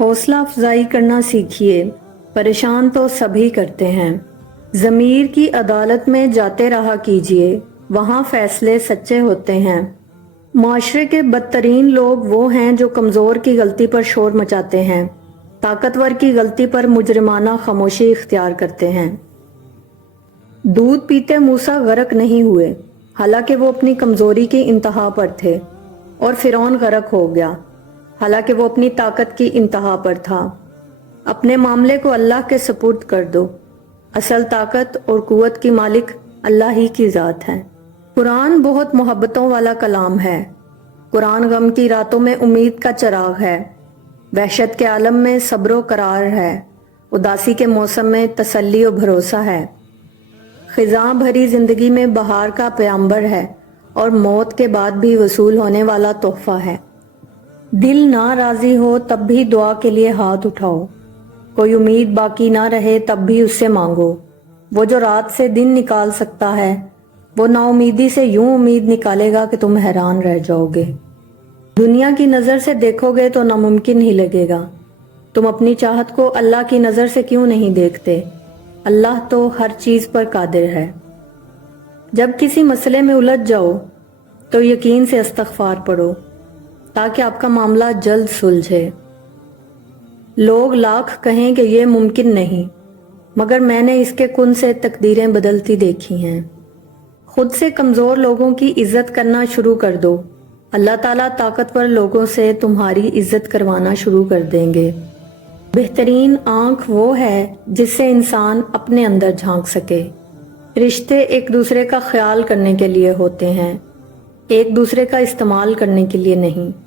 حوصلہ افزائی کرنا سیکھیے، پریشان تو سبھی کرتے ہیں۔ ضمیر کی عدالت میں جاتے رہا کیجیے، وہاں فیصلے سچے ہوتے ہیں۔ معاشرے کے بدترین لوگ وہ ہیں جو کمزور کی غلطی پر شور مچاتے ہیں، طاقتور کی غلطی پر مجرمانہ خاموشی اختیار کرتے ہیں۔ دودھ پیتے موسیٰ غرق نہیں ہوئے، حالانکہ وہ اپنی کمزوری کی انتہا پر تھے، اور فرعون غرق ہو گیا، حالانکہ وہ اپنی طاقت کی انتہا پر تھا۔ اپنے معاملے کو اللہ کے سپرد کر دو، اصل طاقت اور قوت کی مالک اللہ ہی کی ذات ہے۔ قرآن بہت محبتوں والا کلام ہے۔ قرآن غم کی راتوں میں امید کا چراغ ہے، وحشت کے عالم میں صبر و قرار ہے، اداسی کے موسم میں تسلی و بھروسہ ہے، خزاں بھری زندگی میں بہار کا پیامبر ہے، اور موت کے بعد بھی وصول ہونے والا تحفہ ہے۔ دل نہ راضی ہو تب بھی دعا کے لیے ہاتھ اٹھاؤ، کوئی امید باقی نہ رہے تب بھی اس سے مانگو۔ وہ جو رات سے دن نکال سکتا ہے، وہ نا امیدی سے یوں امید نکالے گا کہ تم حیران رہ جاؤ گے۔ دنیا کی نظر سے دیکھو گے تو ناممکن ہی لگے گا۔ تم اپنی چاہت کو اللہ کی نظر سے کیوں نہیں دیکھتے؟ اللہ تو ہر چیز پر قادر ہے۔ جب کسی مسئلے میں الجھ جاؤ تو یقین سے استغفار پڑھو تاکہ آپ کا معاملہ جلد سلجھے۔ لوگ لاکھ کہیں کہ یہ ممکن نہیں، مگر میں نے اس کے کن سے تقدیریں بدلتی دیکھی ہیں۔ خود سے کمزور لوگوں کی عزت کرنا شروع کر دو، اللہ تعالیٰ طاقتور لوگوں سے تمہاری عزت کروانا شروع کر دیں گے۔ بہترین آنکھ وہ ہے جس سے انسان اپنے اندر جھانک سکے۔ رشتے ایک دوسرے کا خیال کرنے کے لیے ہوتے ہیں، ایک دوسرے کا استعمال کرنے کے لیے نہیں۔